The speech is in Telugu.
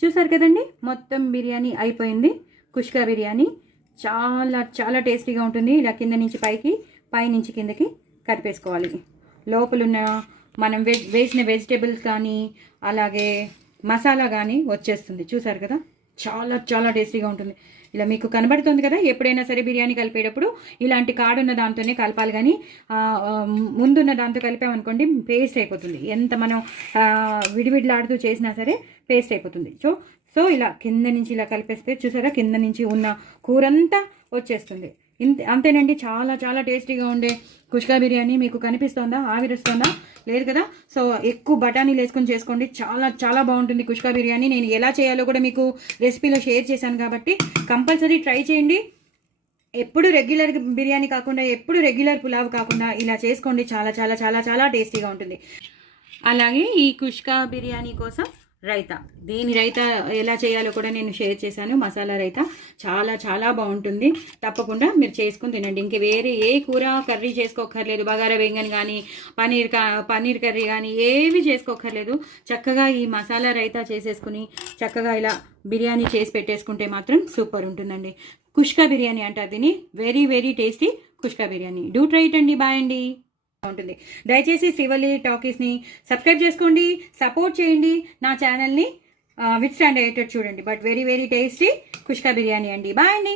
చూసారు కదండి, మొత్తం బిర్యానీ అయిపోయింది. కుష్కా బిర్యానీ చాలా చాలా టేస్టీగా ఉంటుంది. ఇలా కింద నుంచి పైకి, పై నుంచి కిందకి కదిపేసుకోవాలి. లోపలున్న మనం వేసిన వెజిటేబుల్స్ కానీ అలాగే మసాలా కానీ వచ్చేస్తుంది. చూసారు కదా, చాలా చాలా టేస్టీగా ఉంటుంది. ఇలా మీకు కనబడుతుంది కదా, ఎప్పుడైనా సరే బిర్యానీ కలిపేటప్పుడు ఇలాంటి కాడున్న దాంతోనే కలపాలి, కానీ ముందున్న దాంతో కలిపామనుకోండి పేస్ట్ అయిపోతుంది. ఎంత మనం విడివిడిలాడుతూ చేసినా సరే పేస్ట్ అయిపోతుంది. సో ఇలా కింద నుంచి ఇలా కలిపేస్తే చూసారా, కింద నుంచి ఉన్న కూరంతా వచ్చేస్తుంది. అంతేనండి, చాలా చాలా టేస్టీగా ఉండే కుష్కా బిర్యానీ. మీకు కనిపిస్తుందా, ఆవిరిస్తుందా? లేదు కదా. సో ఎక్కువ బఠానీలు వేసుకొని చేసుకోండి, చాలా చాలా బాగుంటుంది కుష్కా బిర్యానీ. నేను ఎలా చేయాలో కూడా మీకు రెసిపీలో షేర్ చేశాను కాబట్టి కంపల్సరీ ట్రై చేయండి. ఎప్పుడు రెగ్యులర్ బిర్యానీ కాకుండా, ఎప్పుడు రెగ్యులర్ పులావ్ కాకుండా ఇలా చేసుకోండి. చాలా చాలా చాలా చాలా టేస్టీగా ఉంటుంది. అలాగే ఈ కుష్కా బిర్యానీ కోసం రైతా, దీని రైతా ఎలా చేయాలో కూడా నేను షేర్ చేశాను. మసాలా రైతా చాలా చాలా బాగుంటుంది. తప్పకుండా మీరు చేసుకుని తినండి. ఇంక వేరే ఏ కూర కర్రీ చేసుకోక్కర్లేదు. బగారా బెంగన్ కానీ పన్నీర్ కర్రీ కానీ ఏవి చేసుకోక్కర్లేదు. చక్కగా ఈ మసాలా రైతా చేసేసుకుని చక్కగా ఇలా బిర్యానీ చేసి పెట్టేసుకుంటే మాత్రం సూపర్ ఉంటుందండి. కుష్కా బిర్యానీ అంటారు దీన్ని. Very very tasty కుష్కా biryani. Do try it అండి. బాయ్ అండి. ఉంటుంది. దయచేసి శ్రీవల్లి టాకీస్ని సబ్స్క్రైబ్ చేసుకోండి, సపోర్ట్ చేయండి. నా ఛానల్ని విత్ స్టాండ్ అయ్యేటట్టు చూడండి. But very very tasty కుష్కా biryani అండి. బాయ్ అండి.